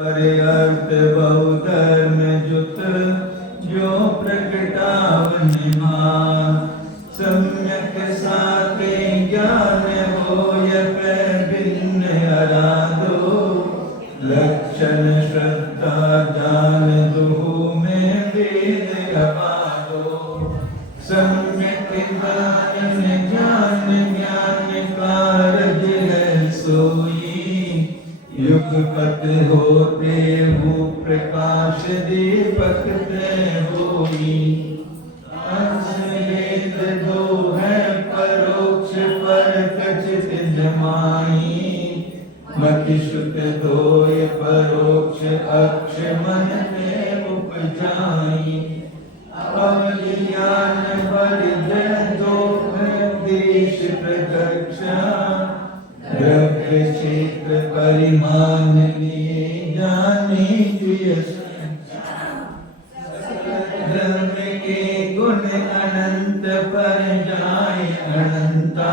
अर्थ बहुधर्म जुत जो प्रगटावन सम्यक साके ज्ञान होय भिन्न आराधो लक्षण श्रद्धा जान दुहु में वेद अपादो सम्यक ज्ञान ज्ञान कारज है सोई युगपत होते हो प्रकाश दीपक ते होई वेद दो है परोक्ष पर कचित जमाई मति शुद्ध दोय परोक्ष अक्ष मन में उपजाई अवलियान बलिद दो देश प्रदक्षा द्रव्य क्षेत्र परिमाण लिए जाने द्रव्य के गुण अनंत पर जाए अनंता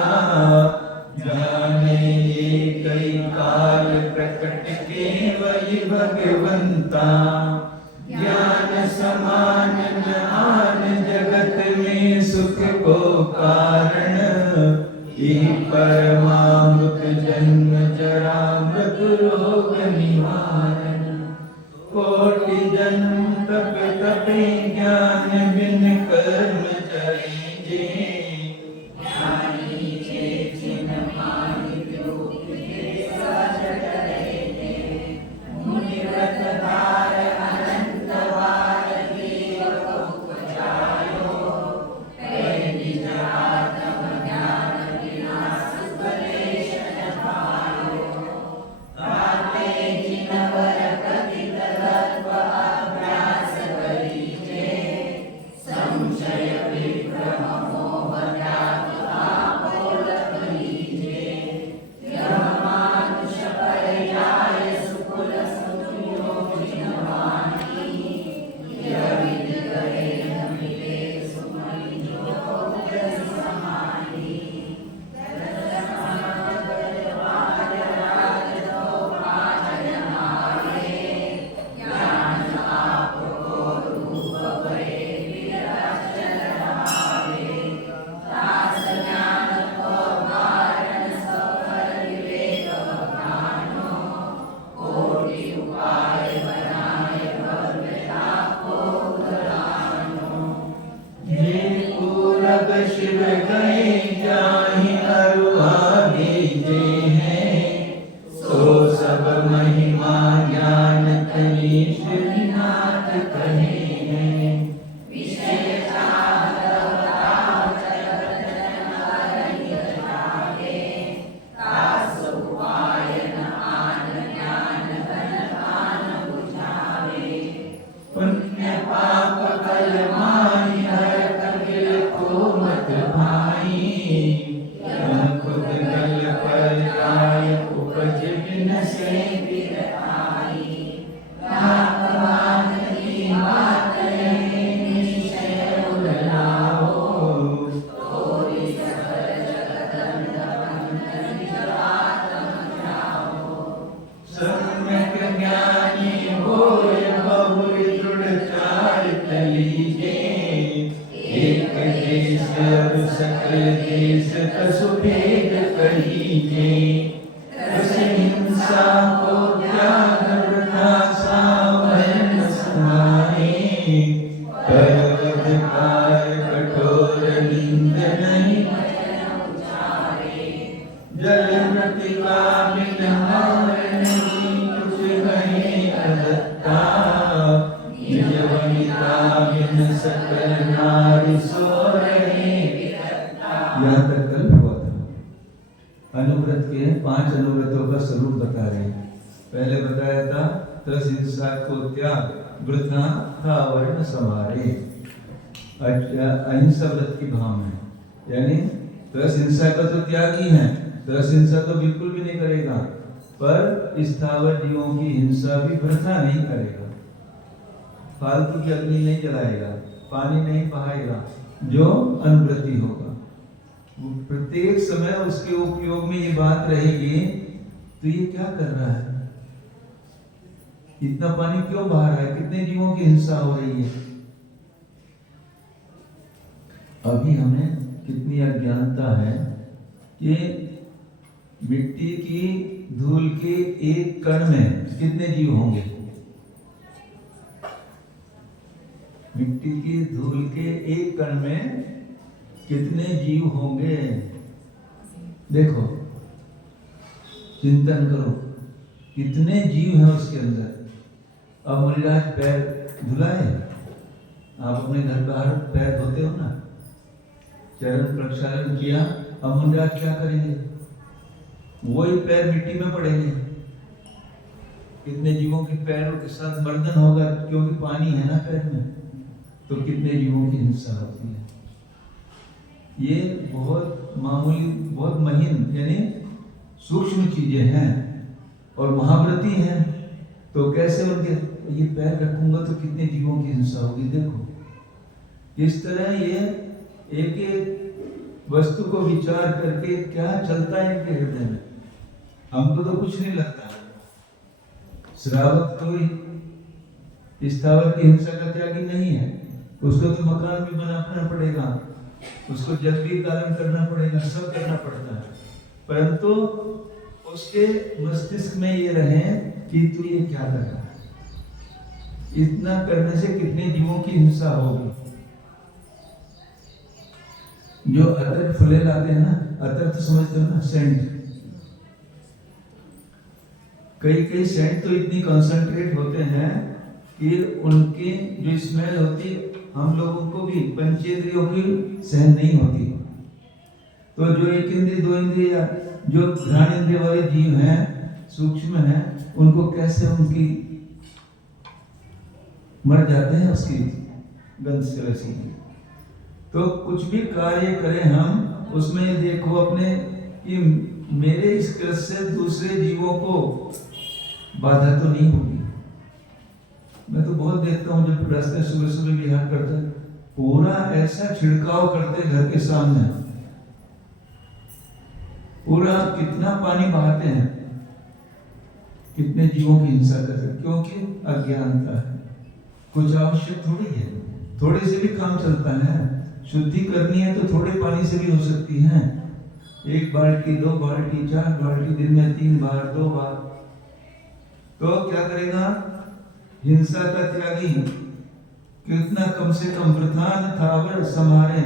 जाने ये कई काल प्रकट केवल भगवंता ज्ञान समान न आन जगत में सुख को कारण परमामृत जन्म जरा मृत्यु रोग निवारण कोटि जन्म तप तपे ज्ञान बिन कर्म चलेंगे ज्ञानी जे जिन मानिक योग के साथ डरेंगे मुनि व्रत धार अनंत वार देव को उपजायो पैनी जहातम ज्ञान शिव गए जाहि अरुआ दीजे हैं सो सब महिमा ज्ञान कनीश नाथ कहे हैं विषय पुण्य पाप कल माही हर कबिल को मत भाई खुद कल पर आय उपज बिन से बिरआई भगवान की बात निश्चय उड़ाओ तोरी सकल जगत सम्यक ज्ञानी होय बहु एक देश सकल देश तसु भेद कहीजे रस हिंसा को त्याग वृथा सावरण समाए परवधिकार कठोर निंद नहीं जल मृतिका बिन हार नहीं कुछ कहे अदत्ता निज वनिता बिन सकल नारी सो रहे यहाँ तक कल हुआ था। अनुव्रत के 5 अनुव्रतों का स्वरूप बता रहे हैं। पहले बताया था त्रस हिंसा को त्याग वृथा था वर्ण समारे अहिंसा व्रत की भावना है, यानी त्रस हिंसा का तो त्याग ही है, त्रस हिंसा तो बिल्कुल भी नहीं करेगा, पर स्थावर जीवों की हिंसा भी वृथा नहीं करेगा, फालतू की अग्नि नहीं जलाएगा, पानी नहीं बहाएगा, जो अनुव्रती होगा प्रत्येक समय उसके उपयोग में ये बात रहेगी तो ये क्या कर रहा है, इतना पानी क्यों बहा रहा है, कितने जीवों की हिंसा हो रही है। अभी हमें कितनी अज्ञानता है कि मिट्टी की धूल के एक कण में कितने जीव होंगे। मिट्टी की धूल के एक कण में कितने जीव होंगे। देखो, चिंतन करो, कितने जीव हैं उसके अंदर। अब मुनिराज पैर धुलाए, आप अपने घर बाहर पैर धोते हो ना, चरण प्रक्षालन किया, अब मुनिराज क्या करेंगे, वही पैर मिट्टी में पड़ेंगे। कितने जीवों के पैरों के साथ मर्दन होगा, क्योंकि पानी है ना पैर में, तो कितने जीवों की हिंसा होती है। ये बहुत मामूली, बहुत महीन यानी सूक्ष्म चीजें हैं और महाव्रती हैं, तो कैसे उनके ये पैर रखूंगा तो कितने जीवों की हिंसा होगी। देखो इस तरह ये एक एक वस्तु को विचार करके क्या चलता है इनके हृदय में, हमको तो कुछ नहीं लगता। श्रावक तो स्थावर की हिंसा का त्यागी नहीं है, उसको तो मकान भी बनाना पड़ेगा, उसको जल भी धारण करना पड़ेगा, सब करना पड़ता है, परंतु उसके मस्तिष्क में ये रहे कि तू ये क्या कर रहा है। इतना करने से कितने जीवों की हिंसा होगी। जो अतर फुले लाते हैं ना, अतर तो समझते हो ना, सेंट, कई सेंट तो इतनी कंसंट्रेट होते हैं कि उनकी जो स्मेल होती हम लोगों को भी पंचेंद्रियों की सहन नहीं होती। तो जो एक इंद्रिय दो इंद्रिय जो घ्राण इंद्रिय वाले जीव हैं, सूक्ष्म हैं, उनको कैसे उनकी मर जाते हैं उसकी गंध से वैसी। तो कुछ भी कार्य करें हम उसमें देखो अपने कि मेरे इस कृत्य से दूसरे जीवों को बाधा तो नहीं होगी। मैं तो बहुत देखता हूँ जब रास्ते सुबह सुबह विहार करते पूरा ऐसा छिड़काव करते घर के सामने, पूरा कितना पानी बहाते हैं, कितने जीवों की हिंसा करते, क्योंकि अज्ञानता है। कुछ आवश्यक थोड़ी है, थोड़े से भी काम चलता है। शुद्धि करनी है तो थोड़े पानी से भी हो सकती है, 1 बाल्टी 2 बाल्टी 4 बाल्टी, दिन में 3 बार 2 बार। तो क्या करेगा हिंसा का त्यागी, कितना कम से कम प्रधान थावर संहारे,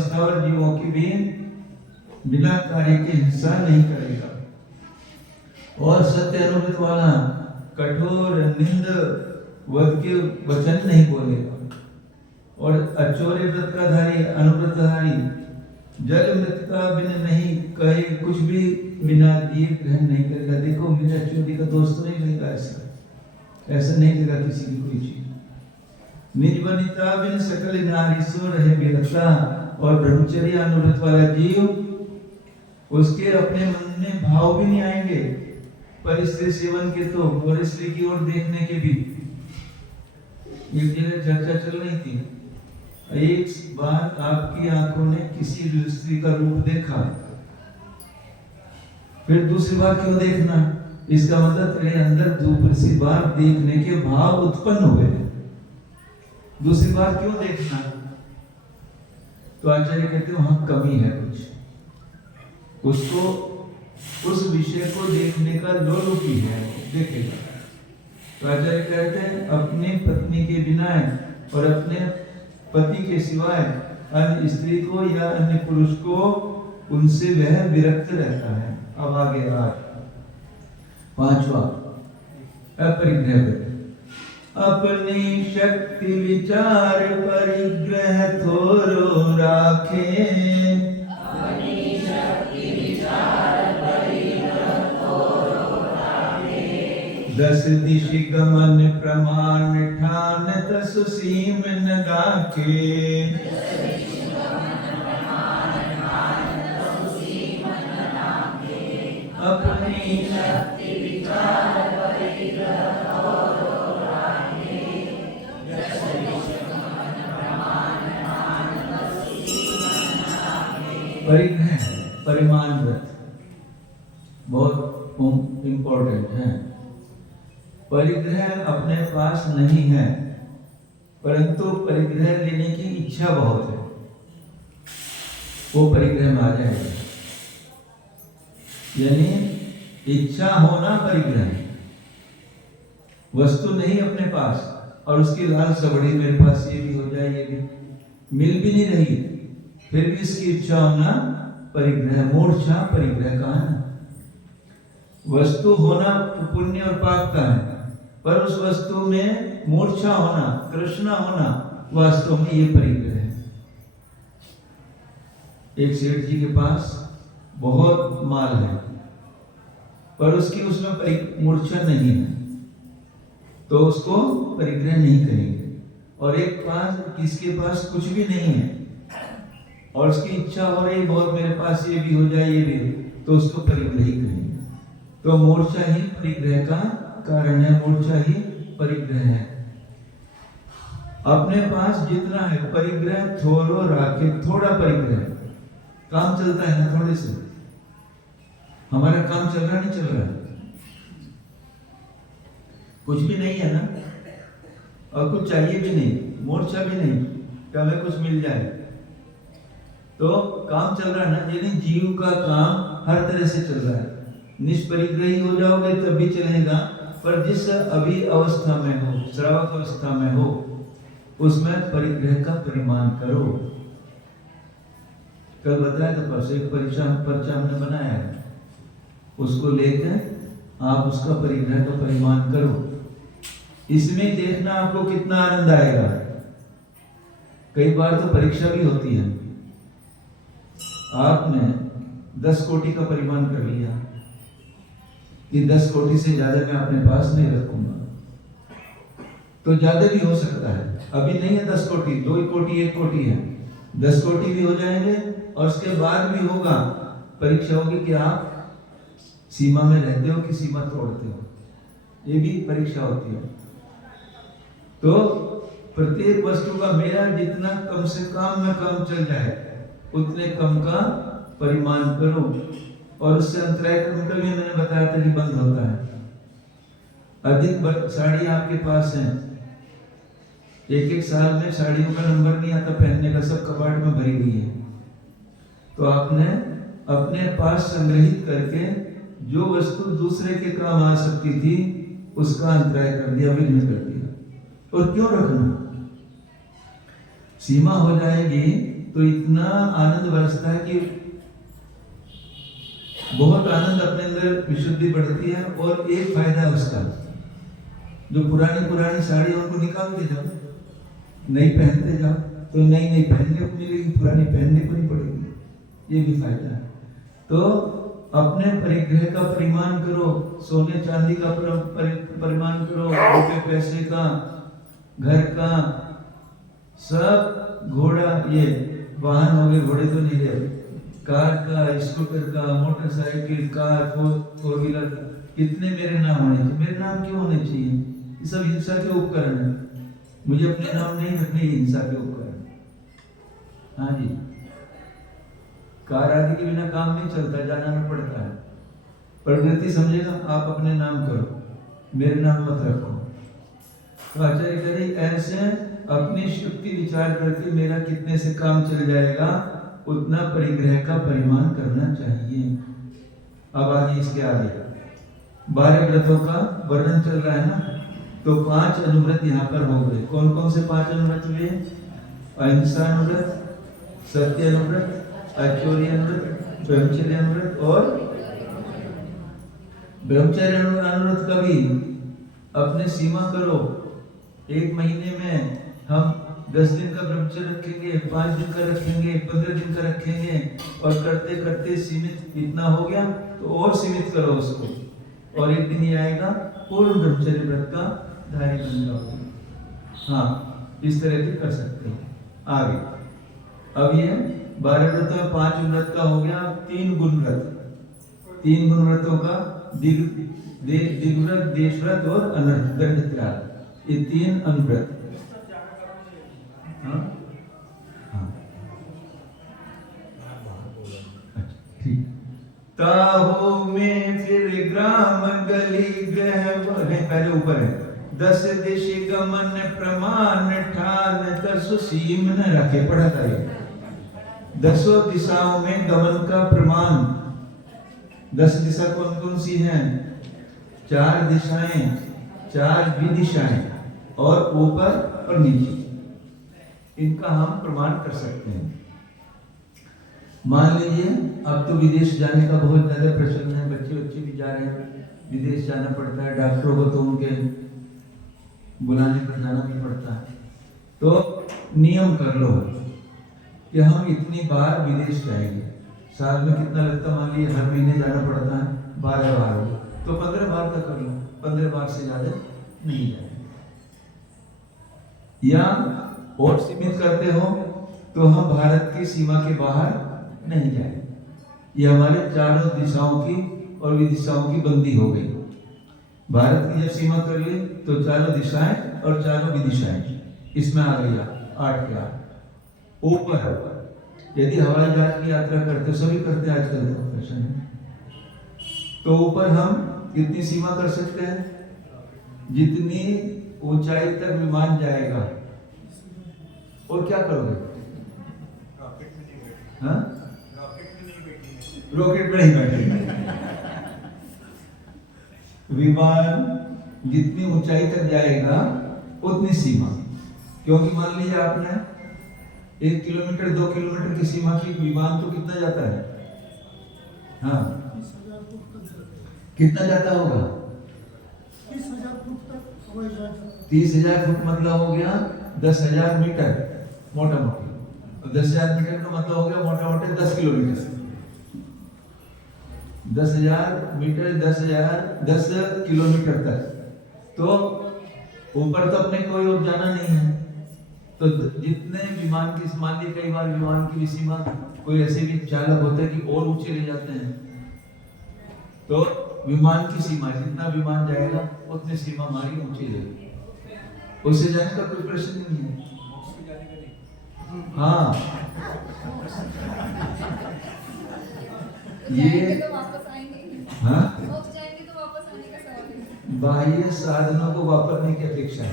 स्थावर जीवों की भी बिना कार्य की हिंसा नहीं करेगा। और सत्य अनुभूत वाला कठोर निंद वध के वचन नहीं बोलेगा। और अचोरे व्रत का धारी, अनुव्रतधारी, जल मृत का बिन नहीं कहे, कुछ भी बिना दिए ग्रहण नहीं करेगा। देखो मेरे चोरी का दोस्त तो नहीं लेगा, ऐसा नहीं लेगा किसी की कोई चीज। निज वनिता बिन सकल नारी सो रहे विरता। और ब्रह्मचर्य अनुव्रत वाला जीव उसके अपने मन में भाव भी नहीं आएंगे पर स्त्री सेवन के तो, और स्त्री की ओर देखने के भी। एक जगह चर्चा चल रही थी, एक बार आपकी आंखों ने किसी स्त्री का रूप देखा, फिर दूसरी बार क्यों देखना, इसका मतलब तेरे अंदर दूसरी बार देखने के भाव उत्पन्न हुए, दूसरी बार क्यों देखना। तो आचार्य कहते हो वहां कमी है कुछ, उसको उस विषय को देखने का लोलुपी है, देखेगा। तो आचार्य कहते हैं अपनी पत्नी के बिना और अपने पति के सिवाय अन्य स्त्री को या अन्य पुरुष को उनसे वह विरक्त रहता है। अब आगे 5वां अपरिग्रह। अपनी शक्ति विचार परिग्रह थोरो राखे, दस दिशि गमन प्रमाण ठान तसु सीम न गाके। अपनी शक्ति विचार परिग्रह थोरो राखे, दस दिशि गमन प्रमाण ठान तसु सीम न गाके। परिग्रह परिमाण व्रत बहुत इंपॉर्टेंट है। परिग्रह अपने पास नहीं है, परंतु परिग्रह लेने की इच्छा बहुत है, वो परिग्रह में आ जाएगा। यानी इच्छा होना परिग्रह, वस्तु नहीं अपने पास और उसकी लालसा बड़ी, मेरे पास ये भी हो जाए, ये भी मिल भी नहीं रही, फिर भी इसकी इच्छा होना परिग्रह। मूर्छा परिग्रह का है। वस्तु होना पुण्य और पाप का है, पर उस वस्तु में मूर्छा होना, तृष्णा होना, वास्तव में ये परिग्रह है। एक सेठ जी के पास बहुत माल है, पर उसकी उसमें मूर्छा नहीं है, तो उसको परिग्रह नहीं करेंगे। और एक पास किसके पास कुछ भी नहीं है और उसकी इच्छा हो रही बहुत, मेरे पास ये भी हो जाए, ये भी, तो उसको परिग्रह ही करेंगे। तो मूर्छा ही परिग्रह का कारण है, मूर्छा ही परिग्रह है। अपने पास जितना है परिग्रह थोड़ो राखे, थोड़ा परिग्रह, काम चलता है ना थोड़े से, हमारा काम चल रहा नहीं चल रहा, कुछ भी नहीं है ना, और कुछ चाहिए भी नहीं, मूर्छा भी नहीं कि हमें कुछ मिल जाए, तो काम चल रहा है ना। यानी जीव का काम हर तरह से चल रहा है। निष्परिग्रही हो जाओगे तब भी चलेगा, पर जिस अभी अवस्था में हो, श्रावक अवस्था में हो, उसमें परिग्रह का परिमाण करो। कल बताया था, परसों एक पर्चा हमने बनाया है, उसको लेकर आप उसका परिग्रह का परिमाण करो। इसमें देखना आपको कितना आनंद आएगा। कई बार तो परीक्षा भी होती है, आपने 10 कोटि का परिमाण कर लिया कि 10 कोटि से ज्यादा मैं अपने पास नहीं रखूंगा, तो ज्यादा भी हो सकता है। अभी नहीं है 10 कोटि, 2 कोटि 1 कोटि है, 10 कोटि भी हो जाएंगे, और उसके बाद भी होगा, परीक्षा होगी कि आप सीमा में रहते हो कि सीमा तोड़ते हो, ये भी परीक्षा होती है। तो प्रत्येक वस्तु का मेरा जितना कम से कम चल जाए उतने कम का परिमाण करो, और उससे अंतराय कर्म का भी मैंने बताया था कि बंद होता है। अधिक साड़ी आपके पास है, एक साल में साड़ियों का नंबर नहीं आता पहनने का, सब कपाट में भरी हुई है, तो आपने अपने पास संग्रहित करके जो वस्तु दूसरे के काम आ सकती थी उसका अंतराय कर दिया, विघ्न कर दिया। और क्यों रखना, सीमा हो जाएगी तो इतना आनंद बरसता है कि बहुत आनंद, अपने अंदर विशुद्धि बढ़ती है। और एक फायदा है उसका, जो पुरानी साड़ी उनको निकाल के जाओ, नहीं पहनते जाओ, तो नई पहनने को मिलेगी, पुरानी पहनने को नहीं पड़ेगी, ये भी फायदा है। तो अपने परिग्रह का परिमाण करो, सोने चांदी का परिमाण करो, रुपए पैसे का, घर का, सब, घोड़ा, ये वाहन हो गए, घोड़े तो नहीं रहे, कार का, स्कूटर का, मोटरसाइकिल, कार, फोर व्हीलर, कितने मेरे नाम होने चाहिए। मेरे नाम क्यों होने चाहिए? ये सब हिंसा के उपकरण है, मुझे अपने नाम नहीं रखने, हिंसा के उपकरण। हाँ जी, कार आदि के बिना काम नहीं चलता, जाना में पड़ता है। प्रकृति समझेगा, आप अपने नाम करो, मेरे नाम मत रखो। तो आचार्य कह रहे ऐसे अपनी शुक्ति विचार करके मेरा कितने से काम चल जाएगा उतना परिग्रह का परिमाण करना चाहिए। अब आगे इसके आगे 12 व्रतों का वर्णन चल रहा है ना, तो 5 अनुव्रत यहाँ पर हो गए। कौन कौन से 5 अनुव्रत हुए? अहिंसा अनुव्रत, सत्य अनुव्रत, आचौर्य अनुव्रत, ब्रह्मचर्य अनुव्रत और ब्रह्मचर्य अनुव्रत का भी अपने सीमा करो। 1 महीने में हम 10 दिन का ब्रह्मचर्य रखेंगे, 5 दिन का रखेंगे, 15 दिन का रखेंगे, और करते करते सीमित इतना हो गया तो और सीमित करो उसको, और एक दिन ये आएगा पूर्ण ब्रह्मचर्य व्रत का धारी बन जाओगे। हाँ, इस तरह की कर सकते हो। आगे अब ये 12 व्रतों में 5 व्रत का हो गया, 3 गुण व्रत, 3 गुण व्रतों का दिग्व्रत, देशव्रत और अनर्थ दंड त्याग, ये 3 अनुव्रत। हाँ ठीक। ताहू में फिर ग्राम गली ग्रह पहले ऊपर है 10 दिश गमन प्रमाण ठान तसु सीम न रखे। पढ़ा था ये 10 दिशाओं में गमन का प्रमाण। 10 दिशा कौन कौन सी हैं? 4 दिशाएं, 4 विदिशाएं और ऊपर और नीचे, इनका हम प्रमाण कर सकते हैं। मान लीजिए अब तो विदेश जाने का बहुत ज्यादा प्रचलन है, बच्चे भी जा रहे हैं, विदेश जाना पड़ता है, डॉक्टरों को तो उनके बुलाने पर जाना भी पड़ता है। तो नियम कर लो कि हम इतनी बार विदेश जाएंगे, साल में कितना लगता, मान लीजिए हर महीने जाना पड़ता है 12 बार हो, तो 15 बार का कर लो, 15 बार से ज्यादा नहीं जाए। या और सीमित करते हो तो हम भारत की सीमा के बाहर नहीं जाए। ये हमारे चारों दिशाओं की और विदिशाओं की बंदी हो गई। भारत की जब सीमा कर ली तो चारों दिशाएं और चारों विदिशाएं इसमें आ गई 8 के 8। ऊपर यदि हवाई जहाज की यात्रा करते, सभी करते आजकल तो फैशन है, तो ऊपर हम कितनी सीमा कर सकते हैं? जितनी ऊंचाई तक विमान जाएगा। और क्या करोगे? रॉकेट में नहीं बैठेंगे। विमान जितनी ऊंचाई तक जाएगा उतनी सीमा, क्योंकि मान लीजिए आपने 1 किलोमीटर 2 किलोमीटर की सीमा की, विमान तो कितना जाता है? हाँ, कितना जाता होगा? 30,000 फुट तक। 30,000 फुट मतलब हो गया 10,000 मीटर मोटा मोटी, और 10,000 मीटर का मतलब हो गया मोटा मोटे 10 किलोमीटर। 10,000 मीटर 10 किलोमीटर तक। तो ऊपर तो अपने कोई और जाना नहीं है, तो जितने विमान की, मान लीजिए कई बार विमान की सीमा कोई ऐसे भी चालक होते हैं कि और ऊंचे ले जाते हैं, तो विमान की सीमा जितना विमान जाएगा उतनी सीमा हमारी ऊंची रहेगी, उससे जाने का कोई प्रश्न नहीं है। हाँ, ये तो वापस आएंगे। हाँ, जाएंगे तो वापस आने का सवाल है। बाह्य साधनों को वापरने की अपेक्षा है,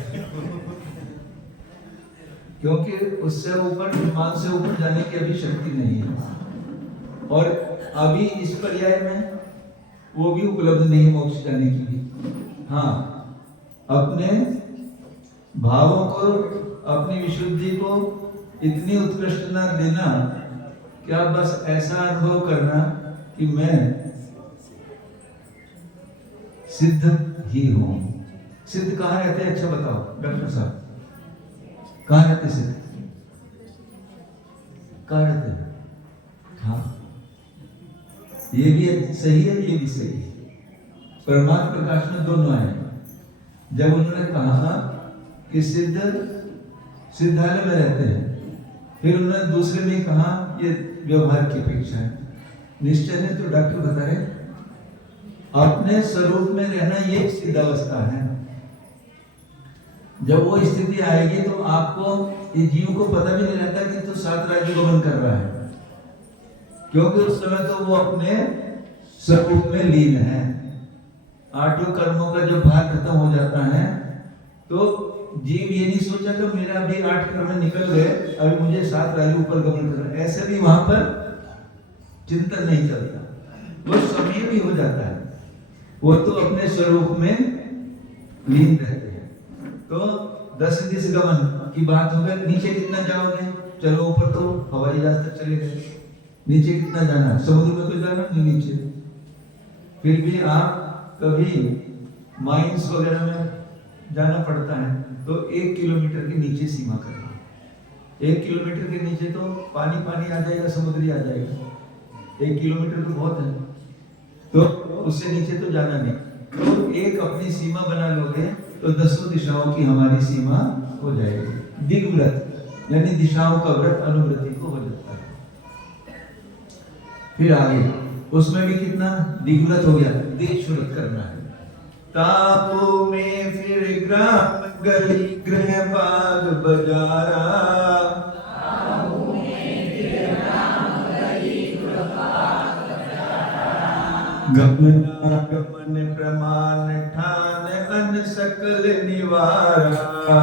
क्योंकि उससे ऊपर, विमान से ऊपर जाने की अभी शक्ति नहीं है, और अभी इस पर्याय में वो भी उपलब्ध नहीं है मोक्ष जाने की भी। हाँ, अपने भावों को, अपनी विशुद्धि को इतनी उत्कृष्ट न देना कि आप बस ऐसा अनुभव करना कि मैं सिद्ध ही हूं। सिद्ध कहाँ रहते हैं? अच्छा बताओ डॉक्टर साहब, कहाँ रहते सिद्ध? कहाँ रहते हैं? हाँ, ये भी सही है, ये भी सही है। परमात्मा प्रकाश में दोनों आए। जब उन्होंने कहा कि सिद्ध सिद्धालय में रहते हैं, फिर उन्होंने दूसरे में कहा ये व्यवहार की अपेक्षा है। निश्चय ने तो डॉक्टर बता रहे अपने स्वरूप में रहना ये सिद्ध अवस्था है। जब वो स्थिति आएगी तो आपको, ये जीव को पता भी नहीं रहता कि तो 7 राज्य गमन कर रहा है, क्योंकि उस समय तो वो अपने स्वरूप में लीन है। 8 कर्मों का जब भार खत्म हो जाता है तो जीव ये नहीं सोचा कि मेरा भी 8 कर्म निकल गए, अभी मुझे 7 राज्य ऊपर गमन करना है, ऐसे भी वहां पर चिंतन नहीं चलता, वो समय भी हो जाता है, वो तो अपने स्वरूप में लीन रहते हैं। तो 10 दिश गमन की बात हो गई। नीचे कितना जाओगे? चलो ऊपर तो हवाई जहाज तक चले गए, नीचे कितना जाना? समुद्र में तो जाना नहीं नीचे। फिर भी आप कभी माइंस वगैरह में जाना पड़ता है तो 1 किलोमीटर के नीचे सीमा करना। 1 किलोमीटर के नीचे तो पानी पानी आ जाएगा, समुद्री आ जाएगा। 1 किलोमीटर तो बहुत है, तो उससे नीचे तो जाना नहीं। तो एक अपनी सीमा बना लोगे तो 10 दिशाओं की हमारी सीमा हो जाएगी। दिग्व्रत यानी दिशाओं का व्रत अनुव्रति को हो जाता है। फिर आगे उसमें भी कितना दिग्व्रत हो गया, देश व्रत करना है। तापो में फिर ग्राम गली गृह बाग बजारा, गमना गमन अपने प्रमाण ठान अन सकल निवारा।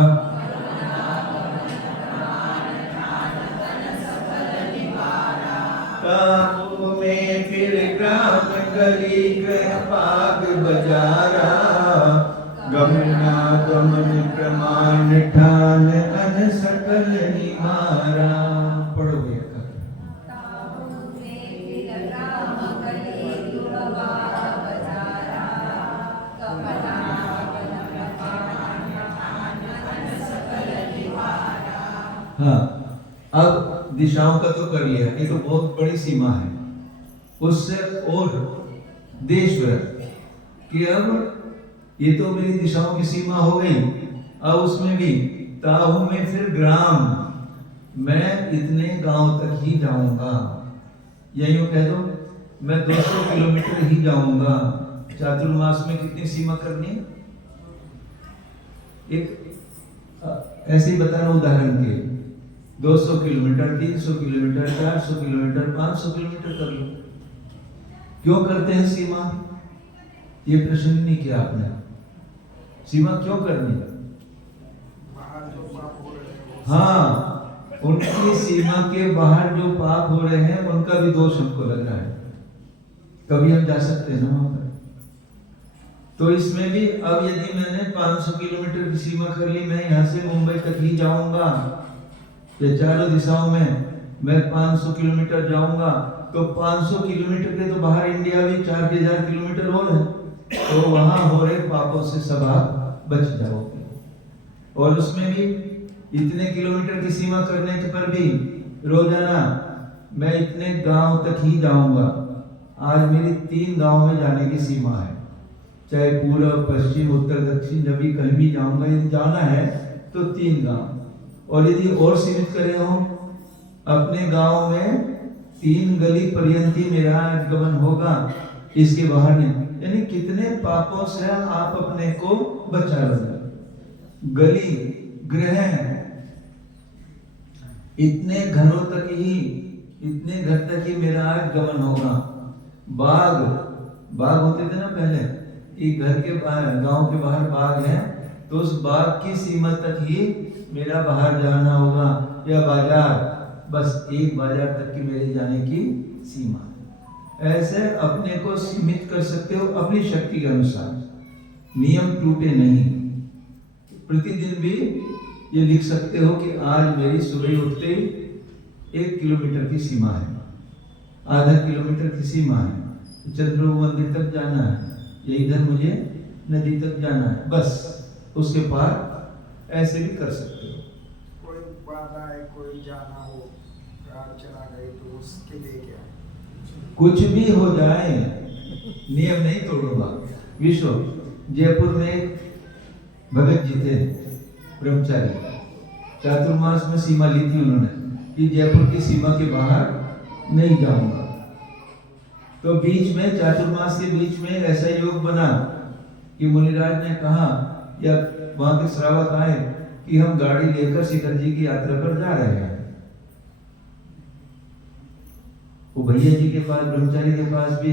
काबू में फिर ग्राम गली गृह पाग बजारा। गमना गमन प्रमाण ठान अन सकल निवारा। पढ़ो भैया का। हाँ, अब दिशाओं का तो कर लिया, ये तो बहुत बड़ी सीमा है। उससे और देश व्रत कि अब ये तो मेरी दिशाओं की सीमा हो गई, अब उसमें भी ताहू में फिर ग्राम, मैं इतने गांव तक ही जाऊंगा। या यूं कह दो मैं 200 किलोमीटर ही जाऊंगा। चातुर्मास में कितनी सीमा करनी? एक ऐसे ही बता रहा हूं उदाहरण के, 200 किलोमीटर, 300 किलोमीटर, 400 किलोमीटर, 500 किलोमीटर कर लो। क्यों करते हैं सीमा? ये प्रश्न नहीं किया आपने। सीमा क्यों करनी? हाँ, उनकी सीमा के बाहर जो पाप हो रहे हैं उनका भी दोष हमको लग रहा है। कभी हम जा सकते हैं ना वहां पर। तो इसमें भी अब यदि मैंने 500 किलोमीटर की सीमा कर ली, मैं यहाँ से मुंबई तक ही जाऊंगा, ये चारों दिशाओं में मैं 500 किलोमीटर जाऊंगा, तो 500 किलोमीटर के तो बाहर इंडिया भी 4000 किलोमीटर और है, तो वहां हो रहे पापों से सब आप बच जाओगे। और उसमें भी इतने किलोमीटर की सीमा करने के पर भी रोजाना मैं इतने गांव तक ही जाऊंगा। आज मेरी 3 गांव में जाने की सीमा है, चाहे पूर्व पश्चिम उत्तर दक्षिण, जब भी कहीं भी जाऊंगा, यदि जाना है तो 3 गांव। और यदि और सीमित करें हो, अपने गांव में 3 गली पर्यंत ही मेरा गमन होगा, इसके बाहर नहीं। यानी कितने पापों से आप अपने को बचा लोगे। गली गृह इतने घरों तक ही, इतने घर तक ही मेरा गमन होगा। बाग बाग होते थे ना पहले, एक घर के बाहर, गांव के बाहर बाग है, तो उस बाग की सीमा तक ही मेरा बाहर जाना होगा। या बाजार, बस एक बाजार तक की मेरे जाने की सीमा। ऐसे अपने को सीमित कर सकते हो अपनी शक्ति के अनुसार, नियम टूटे नहीं। प्रतिदिन भी ये लिख सकते हो कि आज मेरी सुबह उठते ही 1 किलोमीटर की सीमा है, आधा किलोमीटर की सीमा है, चंद्र मंदिर तक जाना है, या इधर मुझे नदी तक जाना है, बस उसके पार ऐसे भी कर सकते हो। कोई बाधा है, कोई जाना हो, कार चला गई तो उसके लिए क्या? कुछ भी हो जाए नियम नहीं तोड़ूंगा। विश्व जयपुर में भगत जी थे ब्रह्मचारी, चातुर्मास में सीमा ली थी उन्होंने कि जयपुर की सीमा के बाहर नहीं जाऊंगा। तो बीच में, चातुर्मास के बीच में ऐसा योग बना कि मुनिराज ने कहा, या वहां के श्रावक आए कि हम गाड़ी लेकर शिखर जी की यात्रा पर जा रहे हैं। वो भैया जी के पास, ब्रह्मचारी के पास भी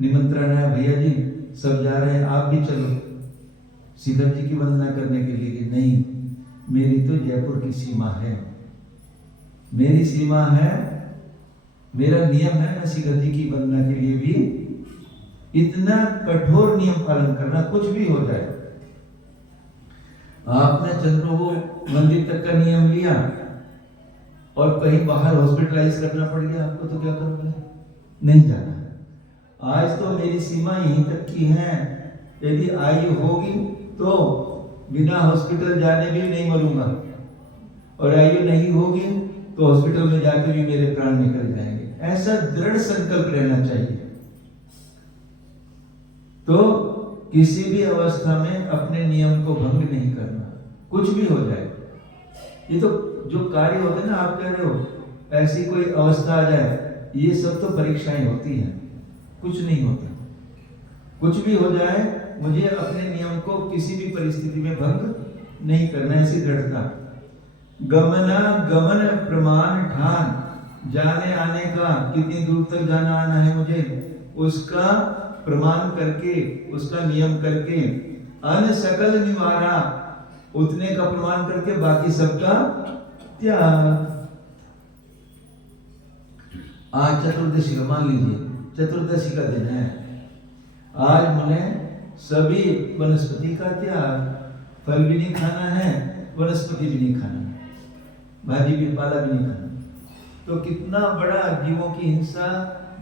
निमंत्रण है, भैया जी सब जा रहे हैं, आप भी चलो शिखर जी की वंदना करने के लिए। नहीं, मेरी तो जयपुर की सीमा है, मेरी सीमा है, मेरा नियम है, मैं शिखर जी की वंदना के लिए भी इतना कठोर नियम पालन करना, कुछ भी हो जाए। आपने चंद्रप्रभु मंदिर तक का नियम लिया और कहीं बाहर हॉस्पिटलाइज करना पड़ गया आपको, तो क्या करोगे? नहीं जाना। आज तो मेरी सीमा यहीं तक की है, यदि आयु होगी तो बिना हॉस्पिटल जाने भी नहीं मरूंगा, और आयु नहीं होगी तो हॉस्पिटल में जाकर भी मेरे प्राण निकल जाएंगे। ऐसा दृढ़ संकल्प रहना चाहिए। तो किसी भी अवस्था में अपने नियम को भंग नहीं करना, कुछ भी हो जाए। ये तो जो कार्य होते हैं ना, आप कह रहे हो ऐसी कोई अवस्था आ जाए, ये सब तो परीक्षाएं होती हैं, कुछ नहीं होता। कुछ भी हो जाए, मुझे अपने नियम को किसी भी परिस्थिति में भंग नहीं करना, ऐसी दृढ़ता। गमना गमन प्रमाण ठान, जाने आने का, कितनी दूर तक जाना आना है मुझे, उसका प्रमाण करके, उसका नियम करके, अन सकल निवारा, उतने का प्रमाण करके बाकी सबका त्याग। आज चतुर्दशी का मान लीजिए, चतुर्दशी का दिन है। आज मुने सभी वनस्पति का त्याग, फल भी नहीं खाना है, वनस्पति भी नहीं खाना है, भाजी भी पाला भी नहीं खाना। तो कितना बड़ा जीवों की हिंसा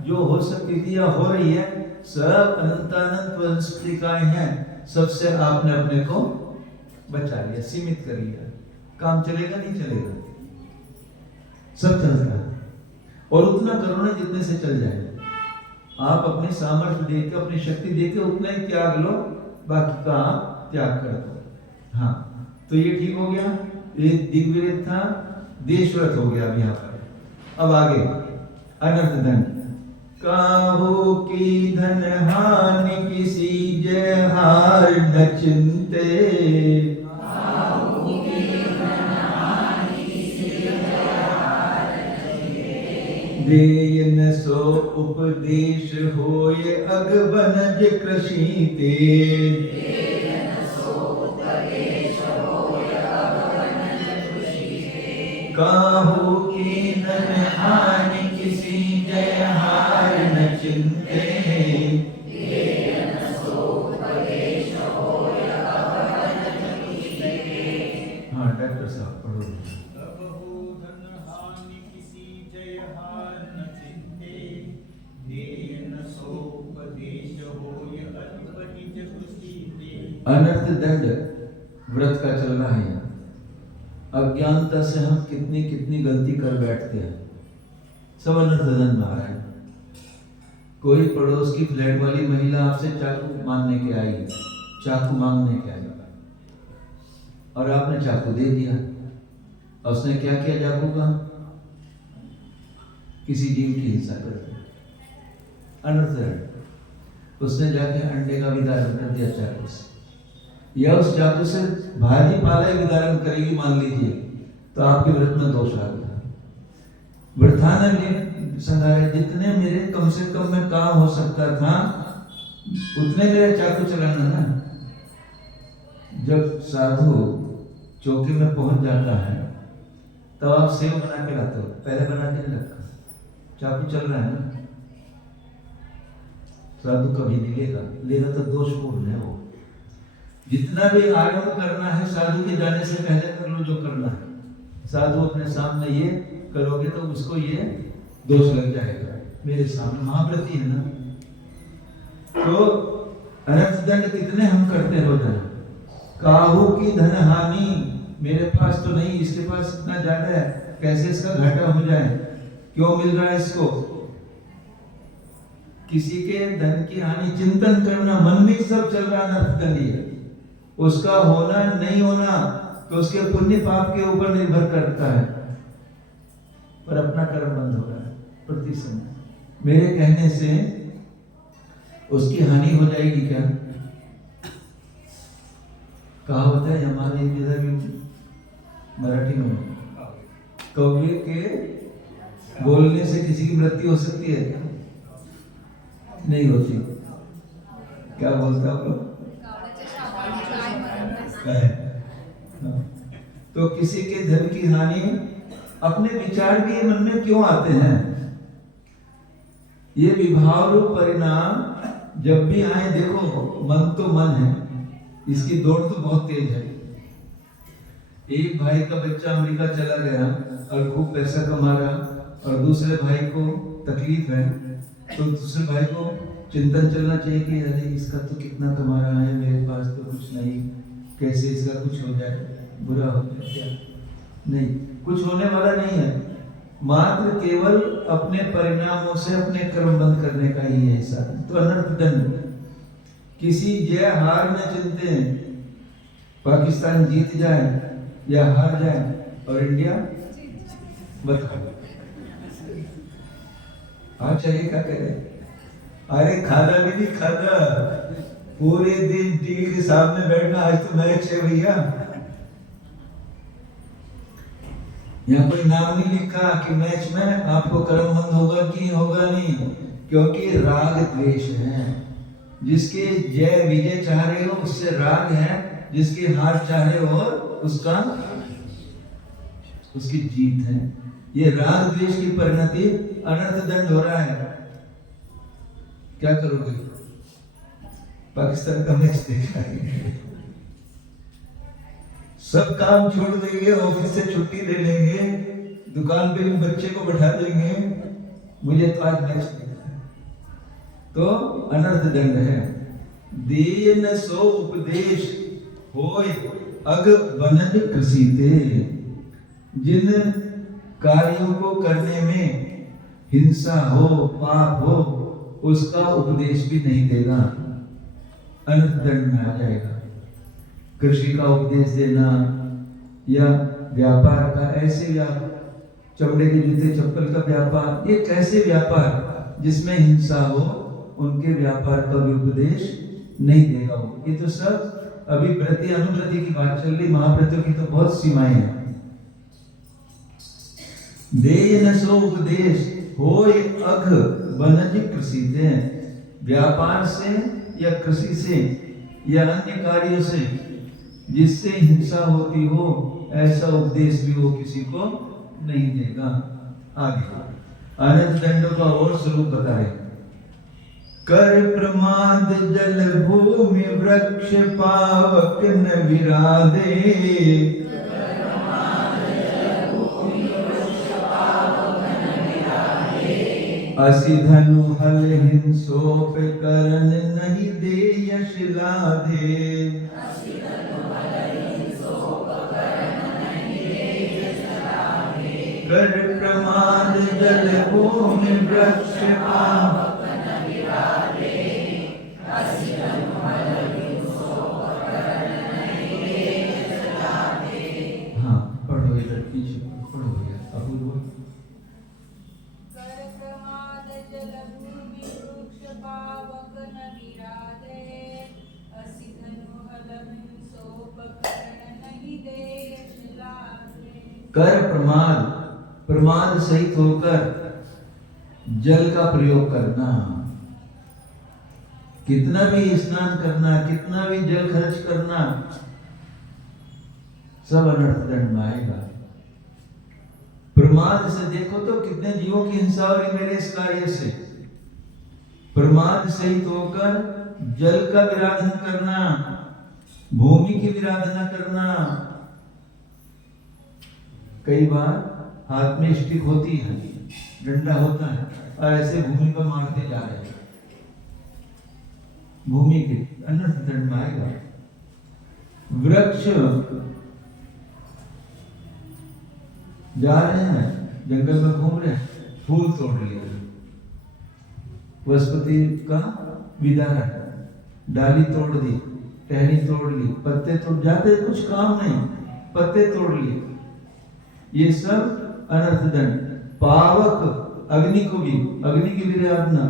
जो हो सकती थी या हो रही है, सब अनंतानंत वनस्पतिकाएं हैं, सबसे आपने अपने को बचा लिया, सीमित कर लिया। काम चलेगा नहीं चलेगा, सब चलता है। और उतना करो ना जितने से चल जाए। आप अपने सामर्थ्य देके, अपनी शक्ति देके उतना ही त्याग लो, बाकी का आप त्याग कर दो। हाँ, तो ये ठीक हो गया, ये दिग्विजय था, देशव्रत हो गया। अब यहाँ पर अब आगे अनर्थ दंड। काहू की धन हानि किसी जय हार न चिंते, देय न सो उपदेश होय अगबनज कृषिते। काहू की धन हानि किसी जय हार न चिंते, हाँ डॉक्टर साहब पढ़ो। अनर्थ दंड व्रत का चलना है। अज्ञानता से हम कितनी कितनी गलती कर बैठते हैं, सब अनर्थ दंड में आ रहा है। कोई पड़ोस की फ्लैट वाली महिला आपसे चाकू मांगने के आई, चाकू मांगने के आई, और आपने चाकू दे दिया। उसने क्या किया चाकू का? किसी जीव की हिंसा कर दी, अनर्थ दंड। उसने जाके अंडे का विदारण कर दिया चाकू से, या उस चाकू से भाजी पाला ही विदारण करेगी मान लीजिए, तो आपके व्रत में दोष आ गया। व्रतान संघारे, जितने मेरे कम से कम में काम हो सकता था उतने मेरे चाकू चलाना ना। जब साधु चौकी में पहुंच जाता है तब आप सेव बना के लाते हो, पहले बना के नहीं रखा, चाकू चल रहा है ना। साधु कभी नहीं लेगा, लेगा तो दोषपूर्ण है वो। जितना भी आरंभ करना है साधु के जाने से पहले कर लो जो करना है। साधु अपने सामने ये करोगे तो उसको ये दोष लग जाएगा, मेरे सामने महाव्रती है ना। तो अनर्थ दंड कितने हम करते रोजाना। काहू की धन हानि, मेरे पास तो नहीं, इसके पास इतना ज्यादा है, कैसे इसका घाटा हो जाए, क्यों मिल रहा है इसको। किसी के धन की हानि चिंतन करना, मन में सब चल रहा अनर्थ दंड है। उसका होना नहीं होना तो उसके पुण्य पाप के ऊपर निर्भर करता है, पर अपना कर्म बंद हो रहा है प्रति समय। मेरे कहने से उसकी हानि हो जाएगी क्या? कहावत है हमारे इधर भी मराठी में, कौवे के बोलने से किसी की मृत्यु हो सकती है क्या? नहीं होती। क्या बोलते आप लोग? तो किसी के धन की हानि, अपने विचार भी मन में क्यों आते हैं? ये विभाव रूप परिणाम जब भी आए, देखो मन तो मन है, इसकी दौड़ तो बहुत तेज है। एक भाई का बच्चा अमेरिका चला गया और खूब पैसा कमा रहा, और दूसरे भाई को तकलीफ है, तो दूसरे भाई को चिंतन चलना चाहिए कि अरे इसका तो कितना कमा रहा है, मेरे पास तो कुछ नहीं, कैसे इसका कुछ हो जाए, बुरा हो जाए क्या? नहीं, कुछ होने वाला नहीं है, मात्र केवल अपने परिणामों से अपने कर्म बंद करने का ही है हिसाब। तो अनर्थ दंड, किसी जय हार में चिंते हैं, पाकिस्तान जीत जाए या हार जाए और इंडिया बताओ आप चाहिए क्या करे? अरे खाना भी नहीं खाता, पूरे दिन टीवी के सामने बैठना, आज तो मैच है भैया। यहाँ कोई नाम नहीं लिखा कि मैच में आपको कर्म बंद होगा कि होगा नहीं, क्योंकि राग द्वेष है। जिसके जय विजय चाह रहे हो उससे राग है, जिसके हार चाह रहे हो उसका उसकी जीत है। ये राग द्वेष की परिणति अनर्थ दंड हो रहा है। क्या करोगे? पाकिस्तान का मैच देखा है, सब काम छोड़ देंगे, ऑफिस से छुट्टी ले लेंगे, दुकान पे भी बच्चे को बैठा देंगे, मुझे तो आज मैच देखना है। तो अनर्थ दंड है। देन सो उपदेश होय अग बनज कृषिते। जिन कार्यों को करने में हिंसा हो, पाप हो, उसका उपदेश भी नहीं देगा, अनर्थ दंड में आ जाएगा। कृषि का उपदेश देना या व्यापार का, ऐसे चमड़े के जूते चप्पल का व्यापार, ये कैसे व्यापार जिसमें हिंसा हो, उनके व्यापार का भी उपदेश नहीं देगा वो। ये तो सब अभी व्रति अनुव्रति की बात चल रही, महाव्रतों की तो बहुत सीमाएं हैं। देन सो उपदेश होय अघ बनज कृषिते। व्यापार से या कृषि से या अन्य कार्यों से जिससे हिंसा होती हो, ऐसा उपदेश भी वो किसी को नहीं देगा। आगे अनर्थ दंडों का और स्वरूप बताए। कर प्रमाद जल भूमि वृक्ष पावक न विराधे। असि धनु हल हिंसोप करन नहीं दे यश लाधे। कर प्रमाद जल भूमि वृक्ष पावक न विराधे। असि धनु हल हिंसोप करन नहीं दे यश लाधे। हाँ पढ़ो, इधर पीछे पढ़ो भैया, अपूर्व। कर प्रमाद जल भूमि वृक्ष पावक न विराधे। असि धनु हल हिंसोप करन नहीं दे यश लाधे। कर प्रमाद, प्रमाद सहित होकर जल का प्रयोग करना, कितना भी स्नान करना, कितना भी जल खर्च करना, सब अनर्थ दंड में आएगा। प्रमाद से देखो तो कितने जीवों की हिंसा हो रही मेरे इस कार्य से। प्रमाद सहित होकर जल का विराधन करना, भूमि की विराधना करना। कई बार हाथ में स्टिक होती है, डंडा होता है, और ऐसे भूमि पर मारते जा रहे हैं, भूमि के अनर्थ दंड में आएगा। वृक्ष, जा रहे हैं जंगल में घूम रहे हैं, फूल तोड़ लिए, वनस्पति का विदारण, डाली तोड़ दी, टहनी तोड़ ली, पत्ते तोड़ जाते, कुछ काम नहीं, पत्ते तोड़ लिए, ये सब अनर्थ दंड। पावक, अग्नि को भी, अग्नि की विराधना,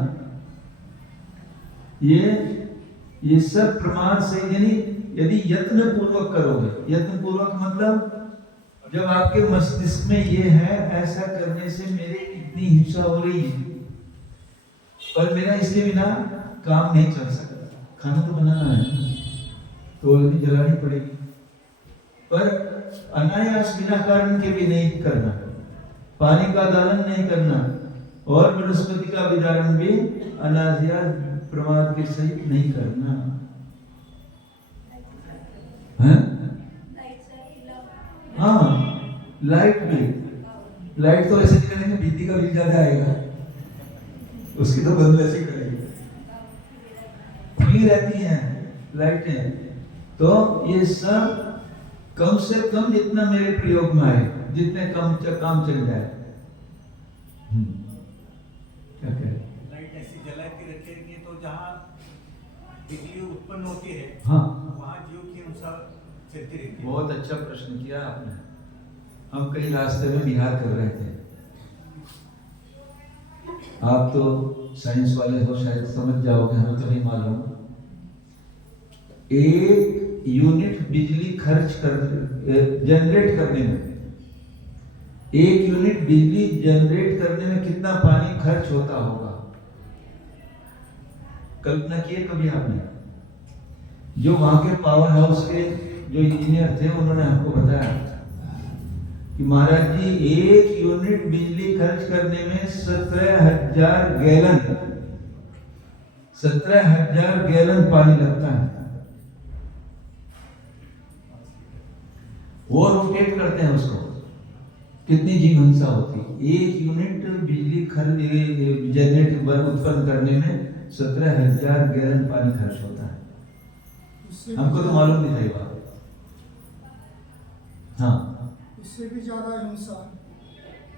ये सब प्रमाद से, यानी यदि यत्न पूर्वक करोगे, यत्न पूर्वक मतलब जब आपके मस्तिष्क में ये है ऐसा करने से मेरे इतनी हिंसा हो रही है, पर मेरा इसके बिना काम नहीं चल सकता, खाना तो बनाना है, तो अग्नि जलानी पड़ेगी, पर अनायास बिना कारण के भी नहीं करना, पानी का दालन नहीं करना, और वनस्पति का विदारण भी अनायास प्रमाद के सहित नहीं करना है। हाँ, लाइट भी, लाइट तो ऐसे करेंगे बिजली का बिल ज्यादा आएगा, उसकी तो बंद ऐसे करेंगे, फ्री रहती हैं लाइटें, तो ये सब कम से कम जितना मेरे प्रयोग में आए, जितने कम काम चल जाए। क्या करें? लाइट ऐसी जला के रखेंगे तो जहाँ बिजली उत्पन्न होती है, हाँ, वहाँ जीव की हिंसा चलती रहती है। बहुत अच्छा प्रश्न किया आपने। हम कई रास्ते में बिहार कर रहे थे, आप तो साइंस वाले हो, शायद समझ जाओगे, हमें तो नहीं मालूम। एक यूनिट बिजली खर्च कर जनरेट करने में, एक यूनिट बिजली जनरेट करने में कितना पानी खर्च होता होगा? कल्पना की है कभी आपने? जो वहां के पावर हाउस के जो इंजीनियर थे उन्होंने हमको बताया कि महाराज जी 1 यूनिट बिजली खर्च करने में 17,000 गैलन 17,000 गैलन पानी लगता है। वो रोटेट करते हैं उसको, कितनी जीव हिंसा होती है। 1 यूनिट बिजली खर्च जनरेट उत्पन्न करने में 17,000 गैलन पानी खर्च होता है। हमको तो मालूम नहीं था ये बात। हाँ, इससे भी ज्यादा हिंसा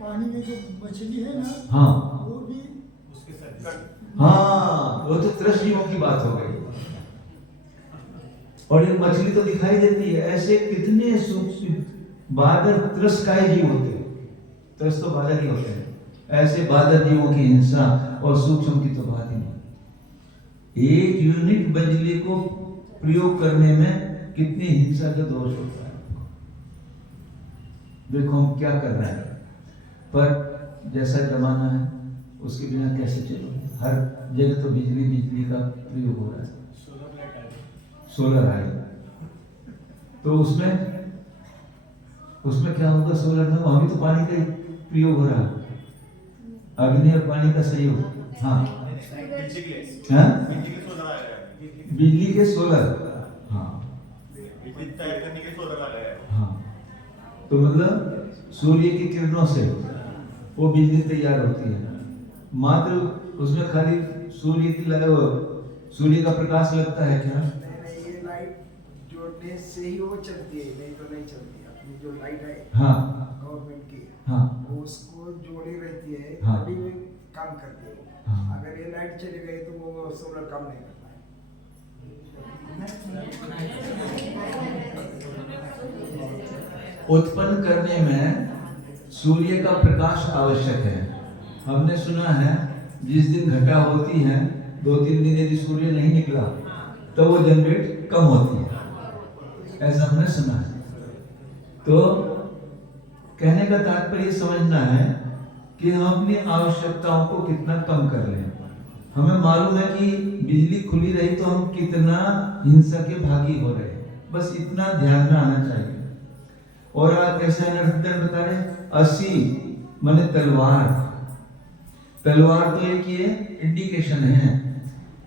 पानी में जो मछली है ना, हाँ, वो भी उसके साथ हाँ, वो तो त्रस्त जीवों की बात हो गई। और ये मछली तो दिखाई देती है, ऐसे कितने सूक्ष्म बादल त्रस्तकाय जीव होते हैं। त्रस्त तो बादल ही होते हैं। ऐसे बादल जीवों की हिंसा और सूक्ष्म की तो बात ही नहीं। 1 यूनिट बिजली को प्रयोग करने में कितनी हिंसा का दोष होता है। देखो हम क्या कर रहे हैं, पर जैसा जमाना है उसके बिना कैसे चलोगे। हर जगह तो बिजली का प्रयोग हो रहा है। सोलर आई तो उसमें क्या होगा? सोलर में वहां भी तो पानी का प्रयोग हो रहा है, अग्नि और पानी का सहयोग। हाँ, बिजली के सोलर। हाँ हाँ, तो मतलब सूर्य की किरणों से वो बिजली तैयार होती है। मात्र उसमें खाली सूर्य का प्रकाश लगता है क्या? नहीं, ये लाइट जोड़ने से ही वो चलती है, नहीं तो नहीं चलती। अपनी जो लाइट है हाँ गवर्नमेंट की, हाँ वो उसको जोड़ी रहती है, हाँ। तभी वो काम करती है। हाँ। अगर ये लाइट चली गई तो वो सोलर काम नहीं करता है। उत्पन्न करने में सूर्य का प्रकाश आवश्यक है। हमने सुना है जिस दिन घटा होती है 2-3 दिन यदि सूर्य नहीं निकला तो वो जनरेट कम होती है, ऐसा हमने सुना है। तो कहने का तात्पर्य समझना है कि हम अपनी आवश्यकताओं को कितना कम कर लें। हमें मालूम है कि बिजली खुली रही तो हम कितना हिंसा के भागी हो रहे हैं, बस इतना ध्यान में आना चाहिए। और आप कैसे अनर्थ बता रहे, 80 माने तलवार तो एक ये इंडिकेशन है।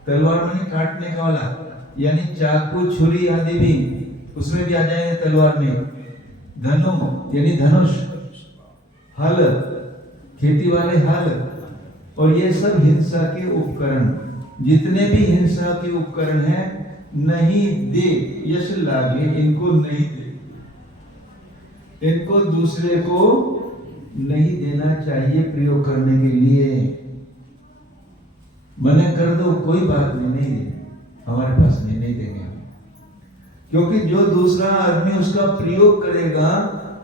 तलवार माने काटने का वाला, यानी चाकू छुरी आदि भी उसमें भी आ जाएंगे तलवार में। धनु यानी धनुष, हल खेती वाले हल, और ये सब हिंसा के उपकरण। जितने भी हिंसा के उपकरण हैं, नहीं दे यश लागे, इनको नहीं दे, इनको दूसरे को नहीं देना चाहिए प्रयोग करने के लिए। मना कर दो कोई बात नहीं, नहीं दे, हमारे पास नहीं देंगे हम। क्योंकि जो दूसरा आदमी उसका प्रयोग करेगा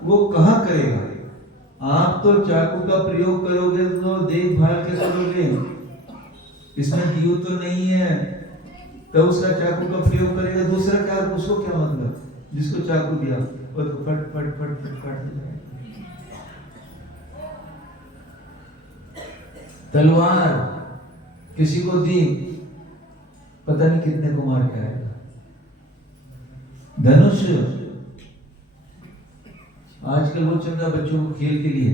वो कहाँ करेगा? आप तो चाकू का प्रयोग करोगे तो देखभाल के करोगे, इसमें जीव तो नहीं है, तो उसका चाकू का प्रयोग करेगा। दूसरा क्या, उसको क्या मतलब? जिसको चाकू दिया वो तो फट फट फट फट काट देगा। तलवार किसी को दी, पता नहीं कितने को मार के आएगा। धनुष आजकल वो चल रहा बच्चों को खेल के लिए,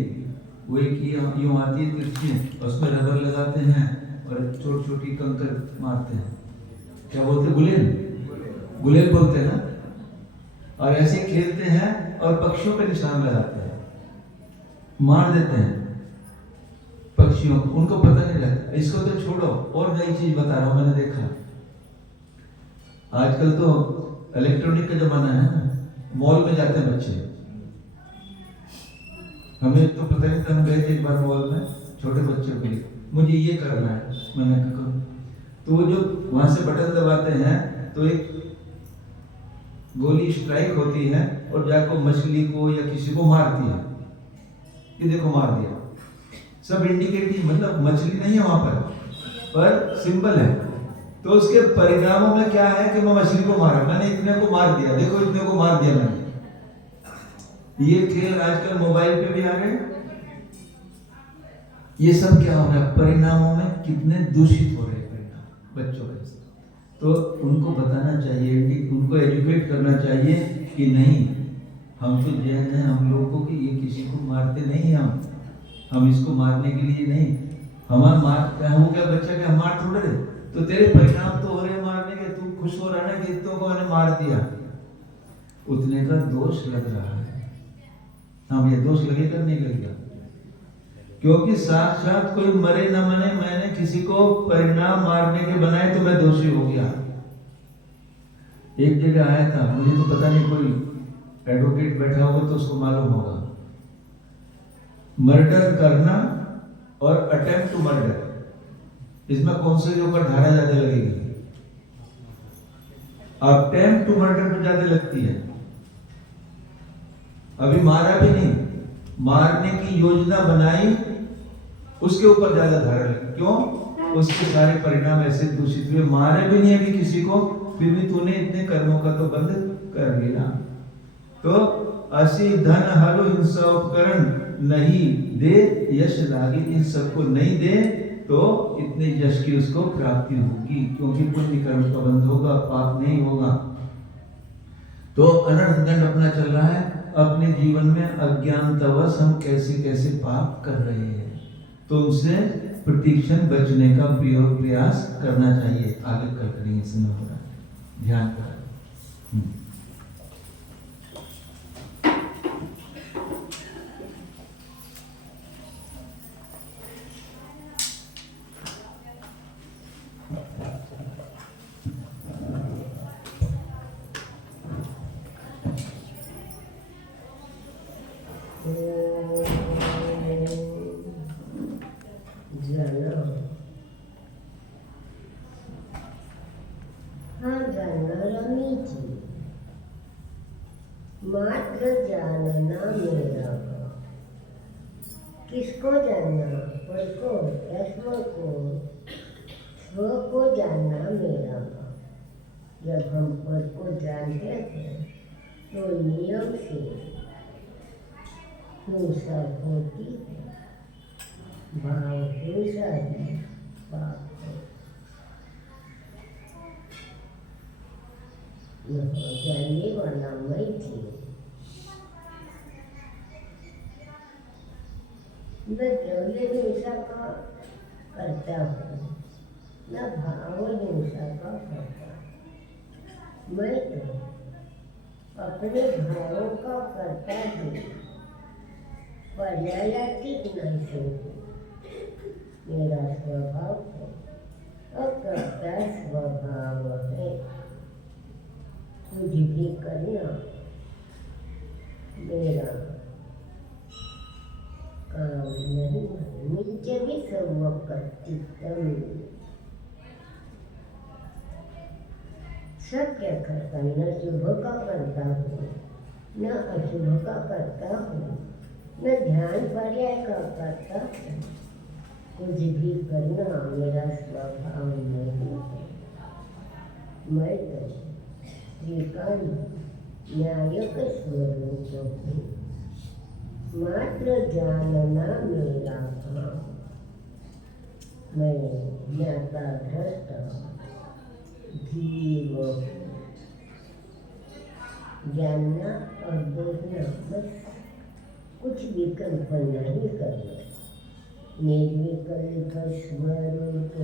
वो एक यूं आती है तिरछी, उसमें रबर लगाते हैं और छोटी छोटी कंकर मारते हैं। क्या बोलते? गुलेल बोलते हैं ना। और ऐसे खेलते हैं और पक्षियों पे निशान लगाते हैं, मार देते हैं पक्षियों को, उनको पता नहीं रहता। इसको तो छोड़ो, और नई चीज बता रहा हूं, मैंने देखा आजकल तो इलेक्ट्रॉनिक का जमाना है ना। मॉल में जाते हैं बच्चे, हमें तो पता नहीं था, हम गए थे एक बार मॉल में छोटे बच्चों के लिए, मुझे ये करना है, मैंने कहा तो वो जो वहां से बटन दबाते हैं तो एक गोली स्ट्राइक होती है और जाकर मछली को या किसी को मारती है। ये देखो मार दिया, सब इंडिकेटिव, मतलब मछली नहीं है वहां पर सिंबल है। तो उसके परिणामों में क्या है कि मैं मछली को मारा, मैंने इतने को मार दिया, देखो इतने को मार दिया मैंने। ये खेल आजकल मोबाइल पे भी आ गए। ये सब क्या हो रहा है? परिणामों में कितने दूषित हो रहे हैं परिणाम। बच्चों के साथ। तो उनको बताना चाहिए, उनको एजुकेट करना चाहिए कि नहीं, हम तो जैन हैं, हम लोगों को कि ये किसी को मारते नहीं, हम इसको मारने के लिए नहीं, हमारा मार हम क्या बच्चा क्या मार थोड़े रहे, तो तेरे परिणाम तो हो रहे मारने के, तू खुश हो रहा है ना कि इतनों को मैंने मार दिया, उतने का दोष लग रहा है। हम ये दोष लगेगा नहीं लगेगा, क्योंकि साक्षात कोई मरे न मरे, मैंने किसी को परिणाम मारने के बनाए तो मैं दोषी हो गया। एक जगह आया था, मुझे तो पता नहीं, कोई एडवोकेट बैठा होगा तो उसको मालूम होगा, मर्डर करना और अटेम्प्ट टू मर्डर, इसमें कौन से के ऊपर धारा ज्यादा लगेगी? अटेम्प्ट टू मर्डर पर ज्यादा लगती है। अभी मारा भी नहीं, मारने की योजना बनाई, उसके ऊपर ज्यादा धारा लगी। क्यों? उसके सारे परिणाम ऐसे दूषित हुए, मारे भी नहीं अभी किसी को, फिर भी तूने इतने कर्मों का तो बंद कर दिया। तो असी धन हरो हिंसा उपकरण नहीं दे, यश लागे, इन सबको नहीं दे तो इतने यश की उसको प्राप्ति होगी, क्योंकि पुण्य कर्म का बंद होगा, पाप नहीं होगा। तो अनर्थ दंड अपना चल रहा है, अपने जीवन में अज्ञानतावश हम कैसे कैसे पाप कर रहे हैं, तो उनसे प्रतिक्षण बचने का प्रयास करना चाहिए। आगे कल करेंगे, समय हो रहा है, ध्यान करें। मात्र जानना मेरा। किसको जानना? पर को, रस्म को, स्व को जानना मेरा। जब हम पर को जानते हैं तो नियम से हिंसा होती है, भाव हिंसा ही पाप है। यह जानने वाला मैं थी। मैं द्रव्य हिंसा का करता हूँ, न भाव हिंसा का करता। मैं तो अपने भावों का करता हूँ, पर्यायातीत नहीं हूँ। मेरा स्वभाव है, अकर्ता स्वभाव है। कुछ भी करना मेरा काम नहीं। नित्य भी सर्व कर्तृत्वम, सब क्या करता, न शुभ का करता हूँ न अशुभ का करता हूँ, न ध्यान पर्याय का करता हूँ। कुछ भी करना मेरा स्वभाव नहीं है। मैं तो श्रीकांत न्यायक स्वरूप हूँ। मात्र जानना मेरा काम। मैं ज्ञाता भ्रष्ट जीव हूँ। जानना और देखना, बस कुछ विकल्प नहीं करना। निर्विकल्प स्वरूप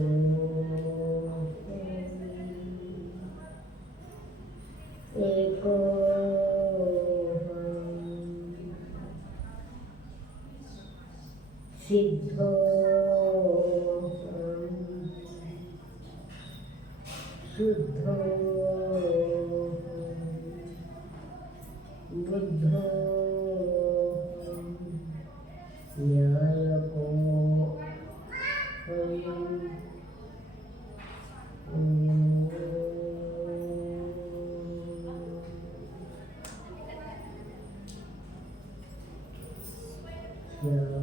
एको सिद्धो शुद्धो बुद्धो न्यायको Yeah.